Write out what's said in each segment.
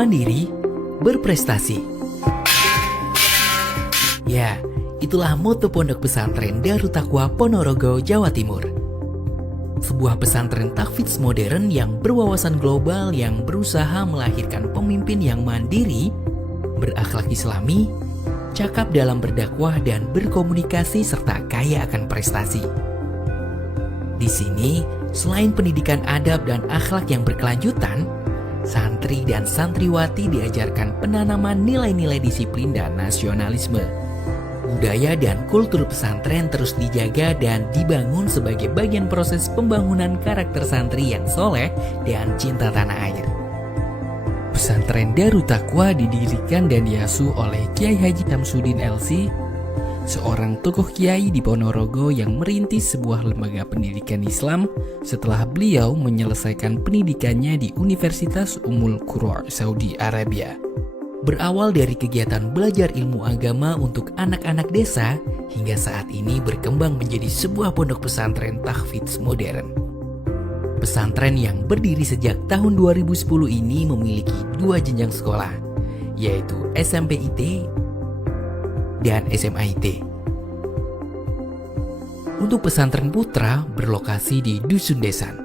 mandiri, berprestasi. Ya, itulah moto Pondok Pesantren Darut Taqwa Ponorogo, Jawa Timur. Sebuah pesantren tahfidz modern yang berwawasan global yang berusaha melahirkan pemimpin yang mandiri, berakhlak islami, cakap dalam berdakwah dan berkomunikasi serta kaya akan prestasi. Di sini, selain pendidikan adab dan akhlak yang berkelanjutan, santri dan santriwati diajarkan penanaman nilai-nilai disiplin dan nasionalisme. Budaya dan kultur pesantren terus dijaga dan dibangun sebagai bagian proses pembangunan karakter santri yang soleh dan cinta tanah air. Pesantren Darut Taqwa didirikan dan diasuh oleh Kiai Haji Samsudin LC, seorang tokoh kiai di Ponorogo yang merintis sebuah lembaga pendidikan Islam setelah beliau menyelesaikan pendidikannya di Universitas Ummul Qura, Saudi Arabia. Berawal dari kegiatan belajar ilmu agama untuk anak-anak desa, hingga saat ini berkembang menjadi sebuah pondok pesantren tahfidz modern. Pesantren yang berdiri sejak tahun 2010 ini memiliki 2 jenjang sekolah, yaitu SMP IT dan SMA IT. Untuk pesantren putra berlokasi di Dusun Desan,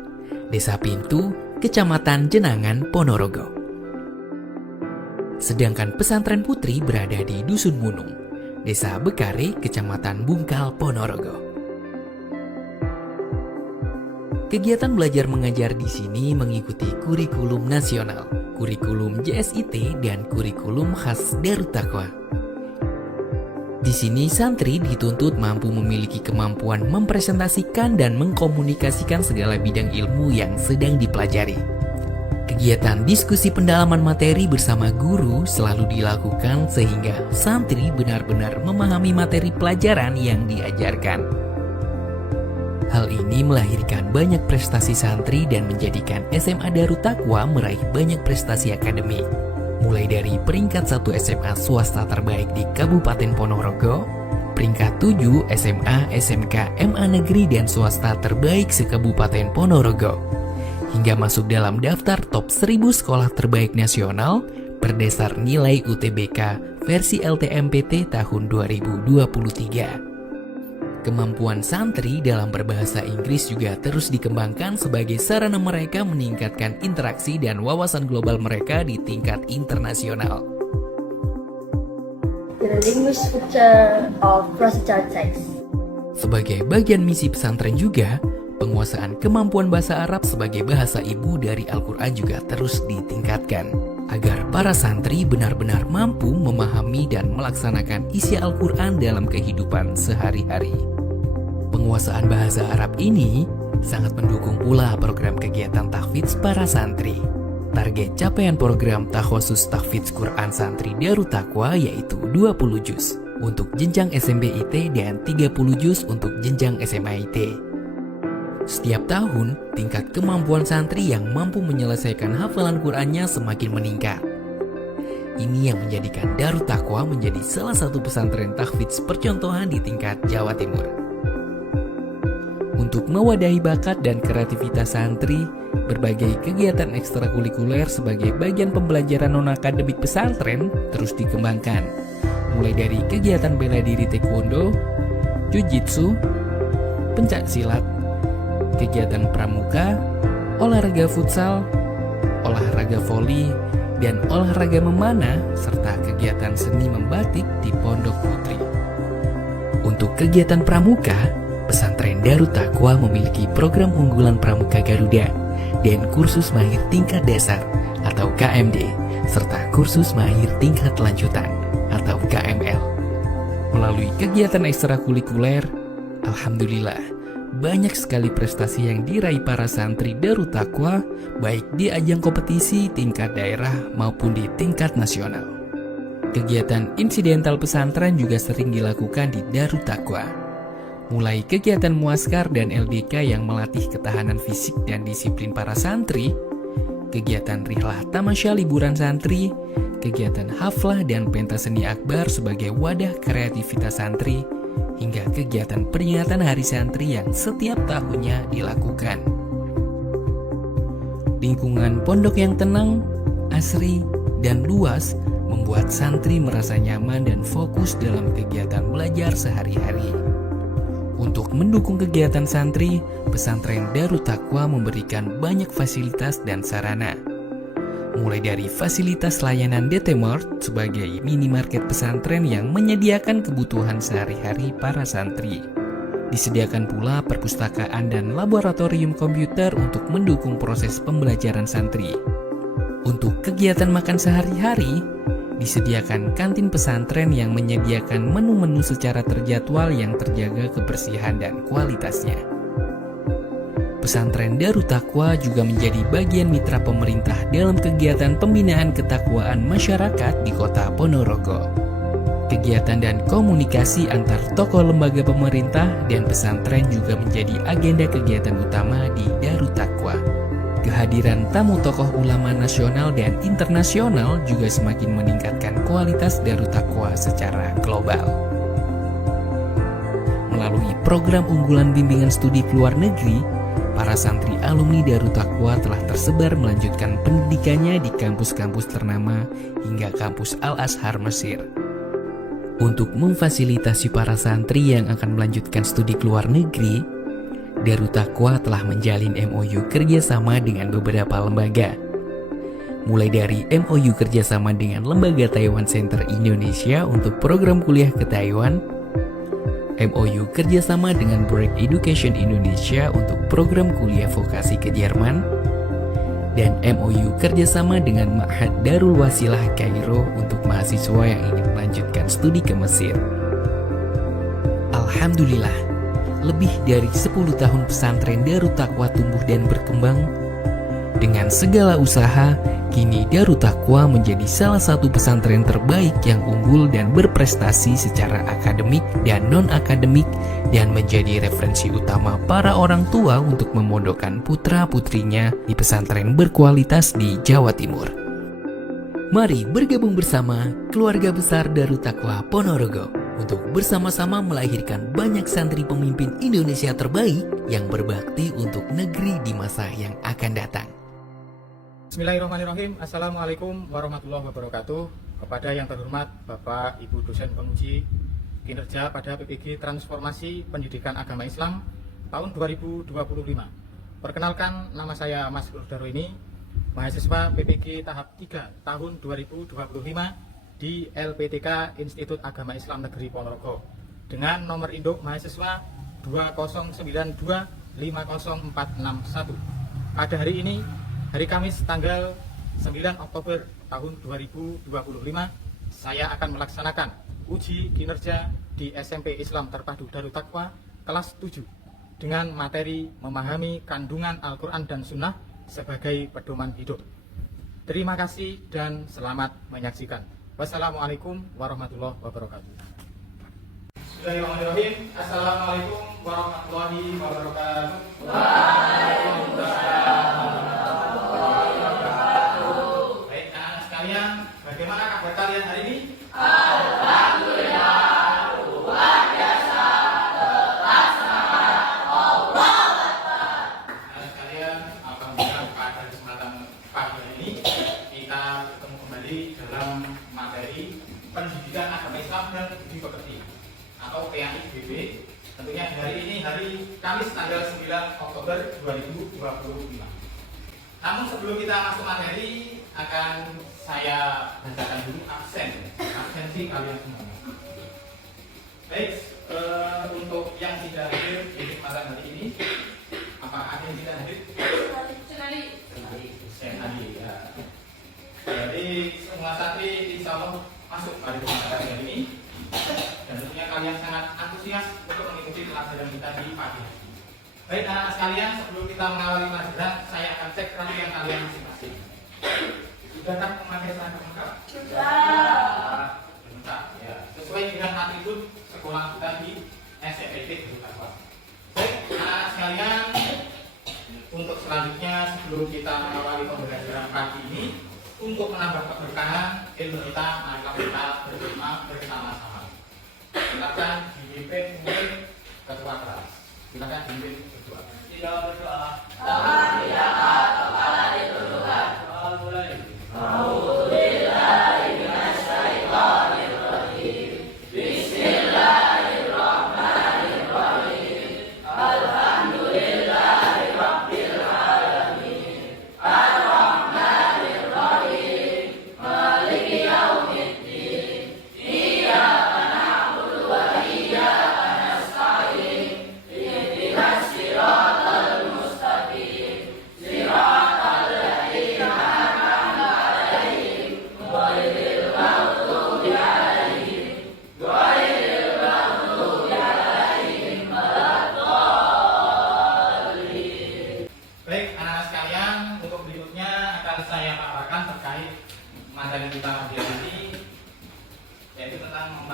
Desa Pintu, Kecamatan Jenangan, Ponorogo. Sedangkan pesantren putri berada di Dusun Munung, Desa Bekare, Kecamatan Bungkal, Ponorogo. Kegiatan belajar mengajar di sini mengikuti kurikulum nasional, kurikulum JSIT, dan kurikulum khas Darut Taqwa. Di sini santri dituntut mampu memiliki kemampuan mempresentasikan dan mengkomunikasikan segala bidang ilmu yang sedang dipelajari. Kegiatan diskusi pendalaman materi bersama guru selalu dilakukan sehingga santri benar-benar memahami materi pelajaran yang diajarkan. Hal ini melahirkan banyak prestasi santri dan menjadikan SMA Darut Taqwa meraih banyak prestasi akademik. Mulai dari peringkat 1 SMA swasta terbaik di Kabupaten Ponorogo, peringkat 7 SMA, SMK, MA Negeri dan swasta terbaik se-Kabupaten Ponorogo, hingga masuk dalam daftar top 1000 sekolah terbaik nasional berdasar nilai UTBK versi LTMPT tahun 2023. Kemampuan santri dalam berbahasa Inggris juga terus dikembangkan sebagai sarana mereka meningkatkan interaksi dan wawasan global mereka di tingkat internasional. The English feature of procedure text. Sebagai bagian misi pesantren juga, penguasaan kemampuan bahasa Arab sebagai bahasa ibu dari Al-Quran juga terus ditingkatkan, agar para santri benar-benar mampu memahami dan melaksanakan isi Al-Quran dalam kehidupan sehari-hari. Penguasaan bahasa Arab ini sangat mendukung pula program kegiatan tahfidz para santri. Target capaian program takhusus tahfidz Quran santri Darut Taqwa yaitu 20 juz untuk jenjang SMP IT dan 30 juz untuk jenjang SMA IT. Setiap tahun, tingkat kemampuan santri yang mampu menyelesaikan hafalan Qurannya semakin meningkat. Ini yang menjadikan Darut Taqwa menjadi salah satu pesantren tahfidz percontohan di tingkat Jawa Timur. Untuk mewadahi bakat dan kreativitas santri, berbagai kegiatan ekstrakurikuler sebagai bagian pembelajaran non-akademik pesantren terus dikembangkan. Mulai dari kegiatan bela diri taekwondo, jujitsu, pencak silat, kegiatan pramuka, olahraga futsal, olahraga voli, dan olahraga memanah, serta kegiatan seni membatik di Pondok Putri. Untuk kegiatan pramuka, pesantren Darut Taqwa memiliki program unggulan pramuka Garuda dan kursus mahir tingkat dasar atau KMD, serta kursus mahir tingkat lanjutan atau KML. Melalui kegiatan ekstrakurikuler, alhamdulillah, banyak sekali prestasi yang diraih para santri Darut Taqwa, baik di ajang kompetisi tingkat daerah maupun di tingkat nasional. Kegiatan insidental pesantren juga sering dilakukan di Darut Taqwa. Mulai kegiatan muaskar dan LDK yang melatih ketahanan fisik dan disiplin para santri, kegiatan rihlah tamasya liburan santri, kegiatan haflah dan pentas seni akbar sebagai wadah kreativitas santri, hingga kegiatan peringatan hari santri yang setiap tahunnya dilakukan. Lingkungan pondok yang tenang, asri, dan luas membuat santri merasa nyaman dan fokus dalam kegiatan belajar sehari-hari. Untuk mendukung kegiatan santri, pesantren Darut Taqwa memberikan banyak fasilitas dan sarana. Mulai dari fasilitas layanan DT Mart sebagai minimarket pesantren yang menyediakan kebutuhan sehari-hari para santri. Disediakan pula perpustakaan dan laboratorium komputer untuk mendukung proses pembelajaran santri. Untuk kegiatan makan sehari-hari, disediakan kantin pesantren yang menyediakan menu-menu secara terjadwal yang terjaga kebersihan dan kualitasnya. Pesantren Darut Taqwa juga menjadi bagian mitra pemerintah dalam kegiatan pembinaan ketakwaan masyarakat di Kota Ponorogo. Kegiatan dan komunikasi antar tokoh lembaga pemerintah dan pesantren juga menjadi agenda kegiatan utama di Darut Taqwa. Kehadiran tamu tokoh ulama nasional dan internasional juga semakin meningkatkan kualitas Darut Taqwa secara global. Melalui program unggulan bimbingan studi ke luar negeri, para santri alumni Darut Taqwa telah tersebar melanjutkan pendidikannya di kampus-kampus ternama hingga kampus Al-Azhar Mesir. Untuk memfasilitasi para santri yang akan melanjutkan studi ke luar negeri, Darut Taqwa telah menjalin MOU kerjasama dengan beberapa lembaga. Mulai dari MOU kerjasama dengan Lembaga Taiwan Center Indonesia untuk program kuliah ke Taiwan, MOU kerjasama dengan Break Education Indonesia untuk program kuliah vokasi ke Jerman, dan MOU kerjasama dengan Ma'had Darul Wasilah Kairo untuk mahasiswa yang ingin melanjutkan studi ke Mesir. Alhamdulillah, lebih dari 10 tahun pesantren Darut Taqwa tumbuh dan berkembang. Dengan segala usaha, kini Darut Taqwa menjadi salah satu pesantren terbaik yang unggul dan berprestasi secara akademik dan non-akademik dan menjadi referensi utama para orang tua untuk memondokkan putra-putrinya di pesantren berkualitas di Jawa Timur. Mari bergabung bersama keluarga besar Darut Taqwa Ponorogo untuk bersama-sama melahirkan banyak santri pemimpin Indonesia terbaik yang berbakti untuk negeri di masa yang akan datang. Bismillahirrahmanirrahim. Assalamualaikum warahmatullahi wabarakatuh. Kepada yang terhormat Bapak Ibu dosen penguji kinerja pada PPG Transformasi Pendidikan Agama Islam tahun 2025. Perkenalkan, nama saya Mas Darwini, mahasiswa PPG tahap 3 tahun 2025 di LPTK Institut Agama Islam Negeri Ponorogo dengan nomor induk mahasiswa 209250461. Pada hari ini, hari Kamis tanggal 9 Oktober tahun 2025, saya akan melaksanakan uji kinerja di SMP Islam Terpadu Darut Taqwa kelas 7 dengan materi memahami kandungan Al-Quran dan Sunnah sebagai pedoman hidup. Terima kasih dan selamat menyaksikan. Wassalamualaikum warahmatullahi wabarakatuh. Bismillahirrahmanirrahim. Assalamualaikum warahmatullahi wabarakatuh. Bagaimana kabar kalian hari ini? Alhamdulillah, luar biasa, tetap semangat, Allah Akbar. Kalian, alhamdulillah pada kesempatan pagi ini kita bertemu kembali dalam materi pendidikan agama Islam dan budi pekerti atau PAIBB. Tentunya hari ini hari Kamis tanggal 9 Oktober 2025. Namun sebelum kita masuk materi, akan saya bacakan dulu absensi kalian semua. Baik, untuk yang tidak hadir di kesempatan hari ini, apakah ada yang tidak hadir? Senadi. Ya. Jadi semua santri insya Allah masuk pada kesempatan hari ini, dan tentunya kalian sangat antusias untuk mengikuti pelajaran kita di pagi hari. Baik anak-anak sekalian, sebelum kita mengawali pelajaran, saya akan cek rangkaian kalian masing-masing. Sudahkah memakai seragam lengkap? Sudah. Lengkap, ya. Sesuai dengan atribut sekolah kita di SMP Darut Taqwa. Baik, anak-anak sekalian, untuk selanjutnya sebelum kita mengawali pembelajaran pagi ini, untuk menambah keberkahan ilmu kita, maka kita berdoa bersama-sama. Silakan dipimpin oleh ketua kelas. Silakan dipimpin berdoa. Tidak berdoa. Tuhan tidak kepala dituduhkan. Mulai.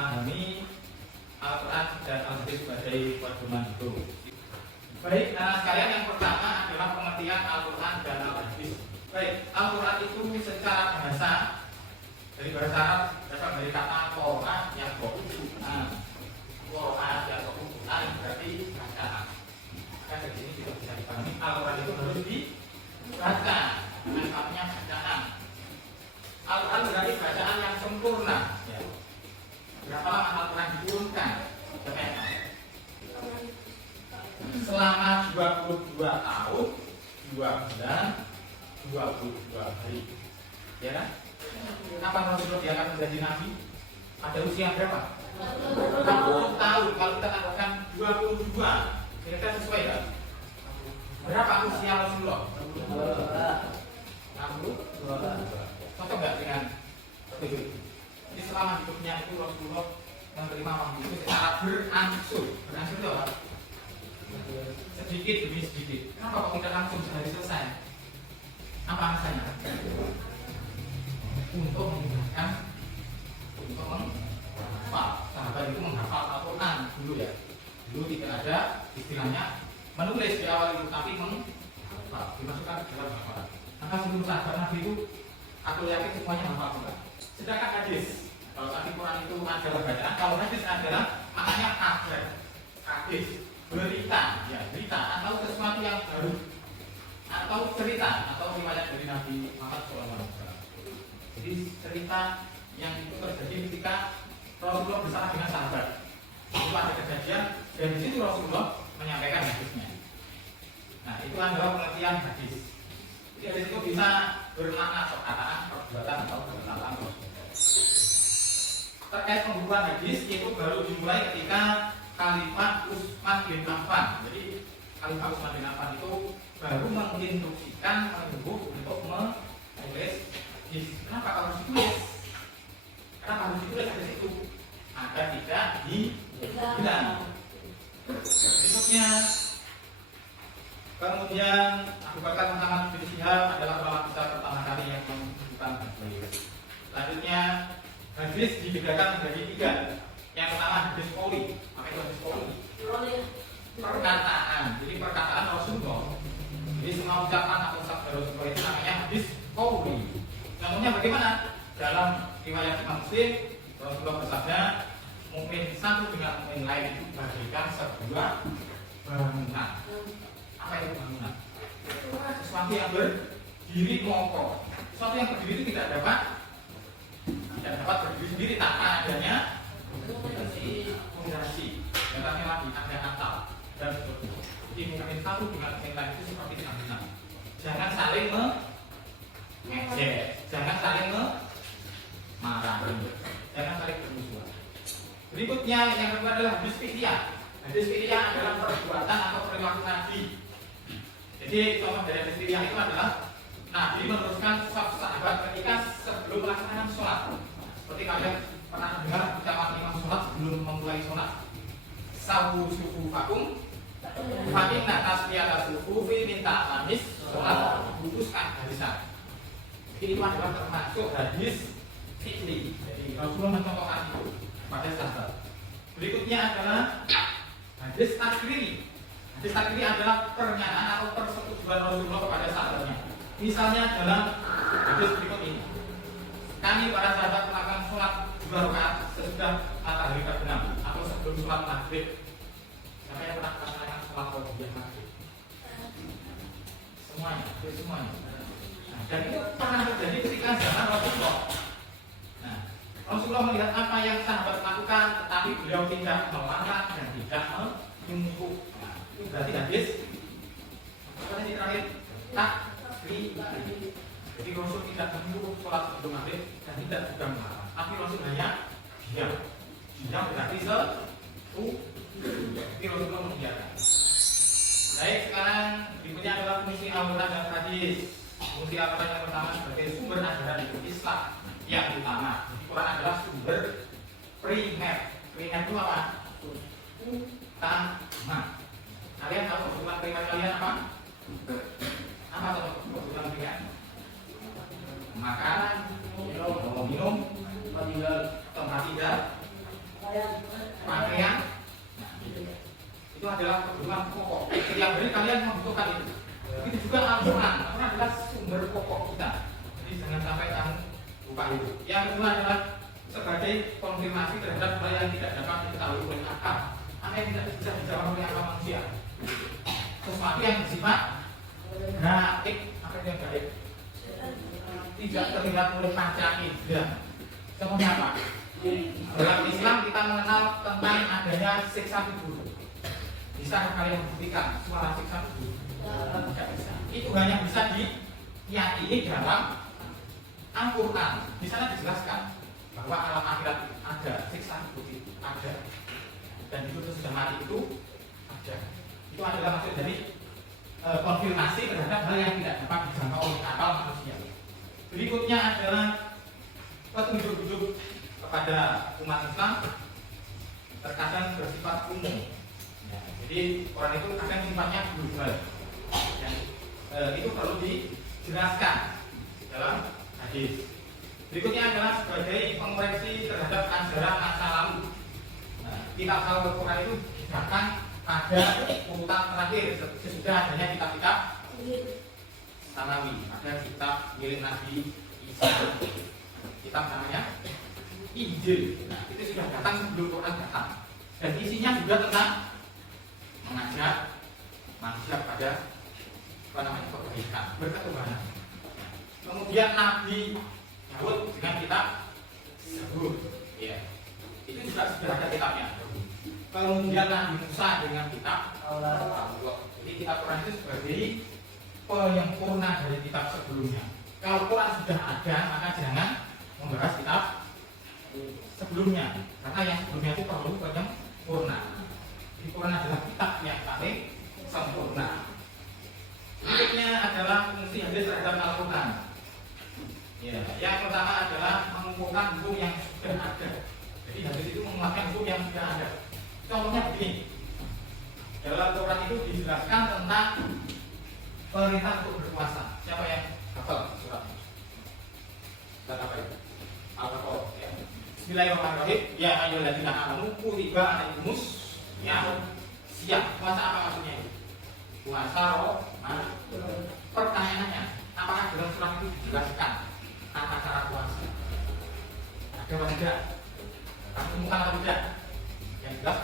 memahami Al-Quran dan Al-Hadis sebagai pedoman hidup. Baik, anak sekalian, yang pertama adalah pengertian Al-Quran dan Al-Hadis. Baik, Al-Quran itu secara bahasa, dari bahasa Arab berasal dari kata Quran yang Quran. Quran yang Quran berarti bacaan. Kan dari sini juga bisa dipahami Al-Quran itu harus dibaca, manfaatnya bacaan. Al-Quran berarti bacaan yang sempurna. Ya. Berapa lama Al-Quran diturunkan? Berapa? Selama 22 tahun, 2 bulan, 22 hari. Ya kan? Kapan Rasulullah diangkat menjadi nabi? Pada usia berapa? 60 tahun. Kalau kita tambahkan 22, kira-kira sesuai kan? Berapa usia Rasulullah? 62. Cocok nggak dengan itu? Jadi selama hidupnya itu Rasulullah menerima wahyu itu secara berangsur. Berangsur itu apa? Sedikit demi sedikit. Kenapa kok tidak langsung sehari selesai? Apa alasannya? Untuk memudahkan, untuk menghafal. Sahabat itu menghafal Al-Quran dulu ya. Dulu tidak ada istilahnya menulis di awal itu, tapi menghafal, dimasukkan ke dalam hafalan. Maka sebelum sahabat Nabi itu, aku yakin semuanya hafal Al-Quran. Sedangkan hadis, kalau tadi Quran itu adalah bacaan, kalau hadis adalah maknanya kabar, hadis, berita, ya berita atau sesuatu yang baru, atau cerita atau riwayat dari Nabi Muhammad SAW. Jadi cerita yang itu terjadi ketika Rasulullah bersama dengan sahabat. Itu ada kejadian dan di situ Rasulullah menyampaikan hadisnya. Nah, itu adalah pengertian hadis. Jadi hadis itu bisa bermakna perkataan, perbuatan atau perkataan Rasulullah. Terkait pembukuan hadis itu baru dimulai ketika Khalifah Utsman bin Affan. Jadi Khalifah Utsman bin Affan itu baru menginstruksikan untuk menulis hadis. Kenapa harus ditulis? Kenapa harus ditulis hadis itu? Agar tidak dihilang. Berikutnya, kemudian Abu Bakar Muhammad bin Syihab adalah ulama besar pertama kali yang menunjukkan hadis. Selanjutnya, hadis dibedakan menjadi 3. Yang pertama hadis qauli. Apa itu hadis qauli? Perkataan. Jadi perkataan Rasulullah. Jadi semua ucapan atau sabda Rasulullah itu namanya hadis qauli. Contohnya bagaimana? Dalam riwayat Imam Muslim, Rasulullah bersabda, mukmin satu dengan mukmin lain itu bagaikan sebuah bangunan. Apa itu bangunan? Sesuatu yang berdiri kokoh. Sesuatu yang berdiri itu tidak dapat berdiri sendiri tanpa adanya fondasi. Dan lagi ada atap dan seterusnya. Jadi mukmin satu dengan mukmin lain itu seperti bangunan. Jangan saling mengejek, jangan saling marahi, jangan saling bermusuhan. Berikutnya yang kedua adalah hadis fi'liyah. Hadis fi'liyah adalah perbuatan atau perilaku Nabi. Jadi contoh dari hadis fi'liyah itu adalah Nabi meneruskan sahabat ketika sebelum melaksanakan sholat. Seperti kalian pernah dengar ucapan imam sholat sebelum memulai sholat. Sawu sufufakum fa inna tasbiyata sufufi minta amis sholat, putuskan barisan. Jadi itu adalah termasuk hadis fi'li. Jadi Rasulullah mencontohkan itu pada sahabat. Berikutnya adalah hadis takriri. Hadis takriri adalah pernyataan atau persetujuan Rasulullah kepada sahabatnya. Misalnya dalam hadis berikut ini, kami para sahabat melakukan sholat 2 rakaat sesudah matahari terbenam atau sebelum sholat maghrib. Siapa yang pernah melakukan sholat qobliyah maghrib? Semuanya. Nah, dan itu pernah terjadi ketika zaman Rasulullah. Nah, Rasulullah melihat apa yang sahabat lakukan, tetapi beliau tidak melarang dan tidak menyuruh. Nah, itu berarti hadis. Apa yang terakhir? Jadi Rasul tidak menyuruh sholat sebelum maghrib dan tidak juga melarang. Tapi Rasul hanya diam. Diam berarti tapi Rasulullah membiarkan. Baik, sekarang berikutnya adalah fungsi Al-Quran dan hadis. Fungsi Al-Quran yang pertama sebagai sumber ajaran Islam yang utama. Al-Quran adalah sumber primer. Primer itu apa? Utama. Kalian tahu kebutuhan primer kalian apa? Apa kebutuhan primer? Makan, minum, tempat tinggal, pakaian. Nah, itu adalah kebutuhan pokok. Setiap hari kalian membutuhkan itu. Begitu juga Al-Quran. Al-Quran adalah sumber pokok kita. Jadi jangan sampai kamu lupa itu. Yang kedua adalah sebagai konfirmasi terhadap hal yang tidak dapat diketahui oleh akal. Apa yang tidak bisa dijawab oleh akal manusia. Sesuatu yang bersifat gaib. Apa yang gaib? Tidak terlihat oleh panca indera. Contohnya apa? Dalam Islam kita mengenal tentang adanya siksa kubur. Bisa kalian buktikan suara siksa kubur? Tidak bisa. Itu hanya bisa diyakini dalam Al-Quran. Di sana dijelaskan bahwa alam akhirat ada, siksa kubur itu ada, dan itu sudah mati itu ada. Itu adalah maksud dari konfirmasi terhadap hal yang tidak dapat dijangkau oleh akal manusia. Berikutnya adalah petunjuk hidup kepada umat Islam terkadang bersifat umum. Ya, jadi orang itu kadang sifatnya global. Ya, itu perlu dijelaskan dalam hadis. Berikutnya adalah sebagai pengoreksi terhadap ajaran masa lalu. Nah, kitab Al-Quran itu didasarkan pada urutan terakhir sesudah adanya kitab-kitab Samawi. Ada kitab milik Nabi Isa, kitab namanya Injil. Nah, itu sudah datang sebelum Quran datang. Dan isinya juga tentang mengajak manusia pada kebaikan, berketuhanan. Kemudian Nabi Daud dengan kitab Zabur, ya, itu juga sudah ada kitabnya. Kemudian Nabi Musa dengan kitab Taurat. Jadi kitab Quran itu sebagai penyempurna dari kitab sebelumnya. Kalau Quran sudah ada, maka jangan membahas kitab sebelumnya, karena yang sebelumnya itu perlu penyempurna. Jadi Quran adalah kitab yang paling sempurna. Berikutnya adalah fungsi hadis terhadap Al-Quran. Ya, yang pertama adalah mengumpulkan hukum yang sudah ada. Jadi hadis itu menguatkan hukum yang sudah ada. Contohnya begini, dalam Quran itu dijelaskan tentang perintah untuk berpuasa. Siapa yang hafal surat? Surat apa itu? Al-Baqarah. Ya. Bismillahirrahmanirrahim. Ya ayyuhalladzina amanu kutiba alaikumus syiyam. Siap. Puasa apa maksudnya? Puasa Ramadan. Pertanyaannya, apakah dalam surat itu dijelaskan tata cara puasa? Ada atau tidak? Kamu temukan atau tidak? Yang jelas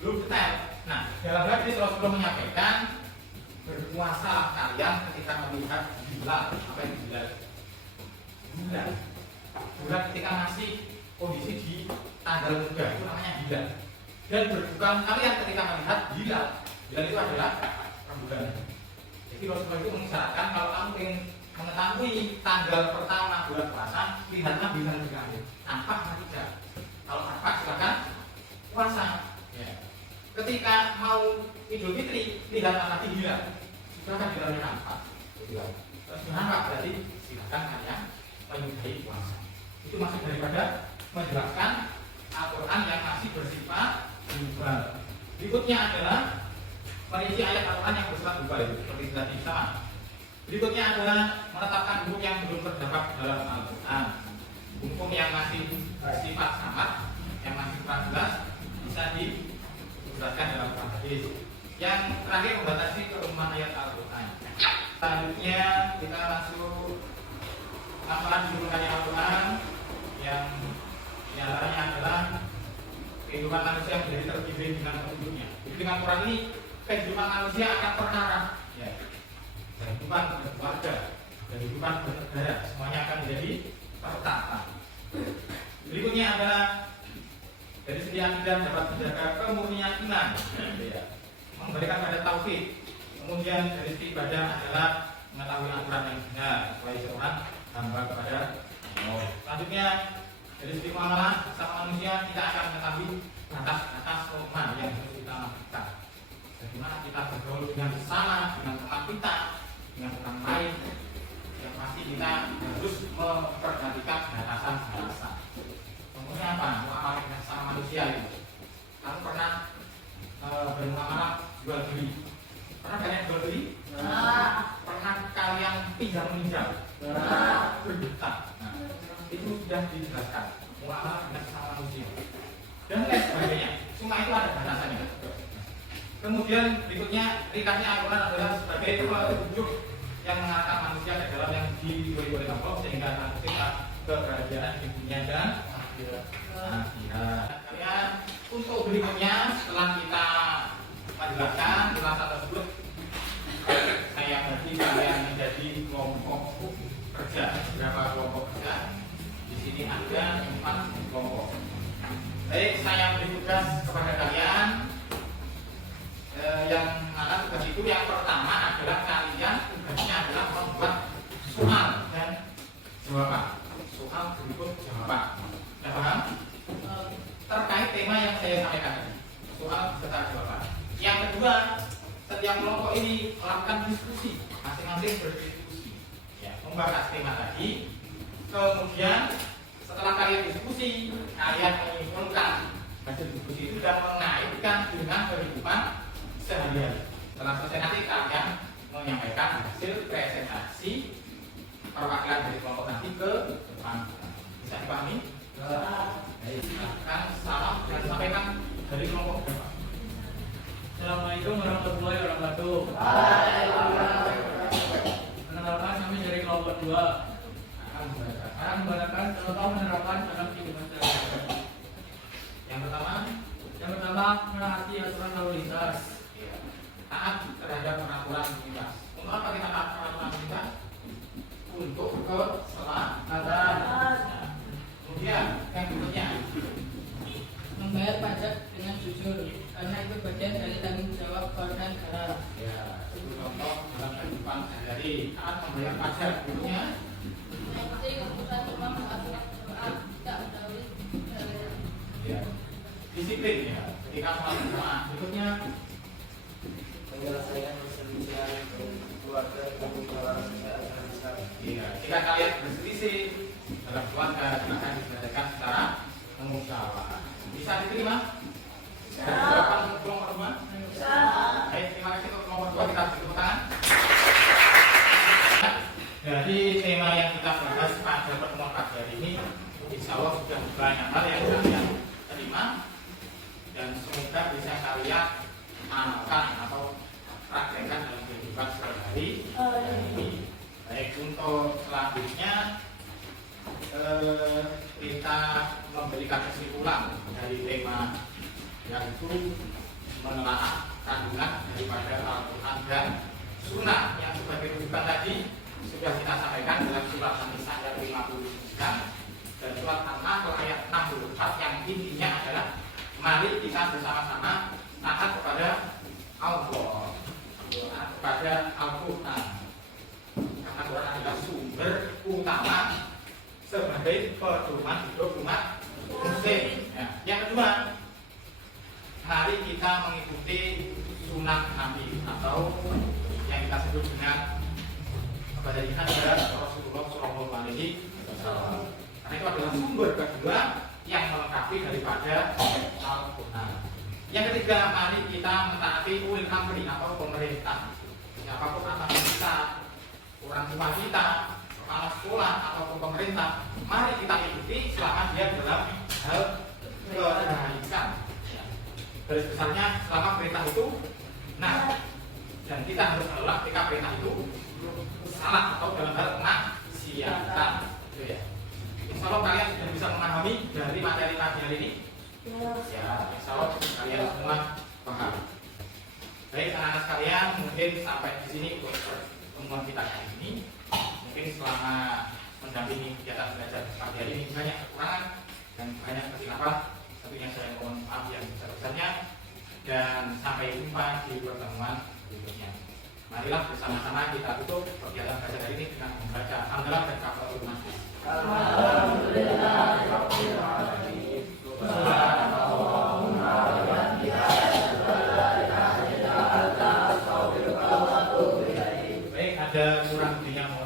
belum detail. Nah, dalam hadis Rasulullah menyampaikan berpuasa kalian ketika melihat hilal. Apa yang hilal? Bulan ketika masih kondisi di tanggal muda itu namanya hilal. Dan berbuka kalian ketika melihat hilal. Hilal itu adalah rembulan. Jadi Rasulullah itu mengisyaratkan kalau kamu ingin mengetahui tanggal pertama bulan puasa, lihatlah bintang di langit. Nampak atau tidak? Kalau nampak silakan puasa. Ya. Ketika mau Idul Fitri, lihat lagi hilal. Sudah kan hilalnya nampak. Terus nampak berarti silakan kalian menyudahi puasa. Itu maksud daripada menjelaskan Al-Quran yang masih bersifat global. Berikutnya adalah merinci ayat Al-Quran yang bersifat global itu seperti tadi sama. Berikutnya adalah menetapkan hukum yang belum terdapat dalam Al-Quran. Hukum yang masih bersifat samar, yang masih kurang jelas, bisa dijelaskan dalam Quran hadis. Yang terakhir membatasi keumuman ayat Al-Quran. Selanjutnya kita masuk amalan diturunkannya Al-Quran yang diantaranya adalah kehidupan manusia menjadi terpimpin dengan petunjuknya. Jadi dengan Quran ini kehidupan manusia akan terarah, ya. Kehidupan berkeluarga, kehidupan bernegara, semuanya akan menjadi tertata. Berikutnya adalah dari segi akidah dapat menjaga kemurnian iman, ya. Memberikan pada tauhid. Kemudian dari segi ibadah adalah mengetahui aturan yang benar sesuai seorang hamba kepada Allah. Selanjutnya dari segi muamalah sama manusia kita akan mengetahui batas-batas norma yang harus kita lakukan. Bagaimana kita bergaul dengan sesama, dengan teman kita, dengan orang lain. Yang pasti kita harus memperhatikan batasan-batasan. Contohnya apa? Muamalah dengan sama manusia itu. Kamu pernah bermuamalah jual beli? Pernah kalian jual beli? Pernah kalian pinjam meminjam? Berhutang? Itu sudah dijelaskan muamalah dengan sesama manusia. Dan Cuma itu ada batasannya. Kemudian berikutnya ringkasnya Al-Quran adalah sebagai petunjuk yang mengarahkan manusia ke dalam yang diridhoi oleh Allah sehingga nanti kita kebahagiaan di dunia dan akhirat. Kalian untuk berikutnya setelah kita menjelaskan penjelasan tersebut, saya bagi kalian menjadi kelompok kerja. Berapa kelompok kerja? Di sini ada 4 kelompok. Baik, saya beri tugas kepada kalian. Yang mana tugas itu yang pertama adalah kalian tugasnya adalah membuat soal dan jawaban. Soal berikut jawaban. Sudah paham? Terkait tema yang saya sampaikan tadi, soal serta jawaban. Yang kedua, setiap kelompok ini melakukan diskusi, masing-masing berdiskusi, ya, membahas tema tadi. Kemudian setelah kalian diskusi, kalian menyimpulkan hasil diskusi itu dan mengaitkan dengan kehidupan sehari-hari. Setelah selesai nanti kalian menyampaikan hasil presentasi perwakilan dari kelompok nanti ke depan. Bisa dipahami? Baik, silakan salam dan sampaikan dari kelompok berapa. Assalamualaikum warahmatullahi wabarakatuh. Perkenalkan, kami dari kelompok 2 akan membacakan contoh penerapan dalam kehidupan sehari-hari. Yang pertama, menaati aturan lalu lintas. taat terhadap peraturan lalu lintas. Untuk apa kita taat peraturan lalu lintas? Untuk keselamatan. Kemudian yang berikutnya, Membayar pajak dengan jujur, karena itu bagian dari tanggung jawab warga negara. ya, itu contoh dalam kehidupan sehari-hari. Taat membayar pajak. Berikutnya, Yang penting urusan rumah aturan berdoa tidak mendahului negara. ya, disiplin ya. Ketika sholat berjamaah. Berikutnya, Penyelesaian perselisihan keluarga dengan ya, jika kalian berselisih dalam keluarga, silakan diselesaikan secara musyawarah. Bisa diterima? Jawaban kelompok 2? Baik, terima kasih untuk kelompok 2. Kita beri tepuk tangan. Dari tema yang kita bahas pada pertemuan pagi hari ini, insya Allah sudah banyak hal yang kalian terima dan semoga bisa kalian amalkan atau praktekkan dalam kehidupan sehari-hari ini. Baik, untuk selanjutnya kita memberikan kesimpulan dari tema yaitu menelaah kandungan daripada Al-Quran dan Sunnah yang sebagai rujukan tadi sudah kita sampaikan dalam surat An-Nisa ayat 59 dan surat An-Nahl ayat 64 yang intinya adalah mari kita bersama-sama taat kepada Allah, taat kepada Al-Quran, karena Quran adalah sumber utama sebagai pedoman hidup umat muslim. Ya. Yang kedua, mari kita mengikuti sunnah Nabi atau yang kita sebut dengan kebajikan dari Rasulullah Shallallahu Alaihi Wasallam. Karena itu adalah sumber kedua yang melengkapi daripada Al-Quran. Yang ketiga, mari kita mentaati ulil amri atau pemerintah. Siapapun atas kita, orang tua kita, kepala sekolah ataupun pemerintah, mari kita ikuti selama dia dalam hal kebaikan. Garis besarnya selama perintah itu nah, dan kita harus menolak ketika perintah itu salah atau dalam hal maksiatan. Ya. Insya Allah kalian sudah bisa memahami dari materi pagi hari ini. Ya, insya Allah kalian semua paham. Baik, anak-anak sekalian, mungkin sampai di sini untuk pertemuan kita kali ini. Mungkin selama mendampingi kegiatan belajar pagi hari ini banyak kekurangan dan banyak kesilapan. Tentunya saya mohon maaf yang besar-besarnya dan sampai jumpa di pertemuan berikutnya. Marilah bersama-sama kita tutup kegiatan belajar hari ini dengan membaca Alhamdulillah dan Kafaratul Majlis. Baik, ada kurang lebihnya mohon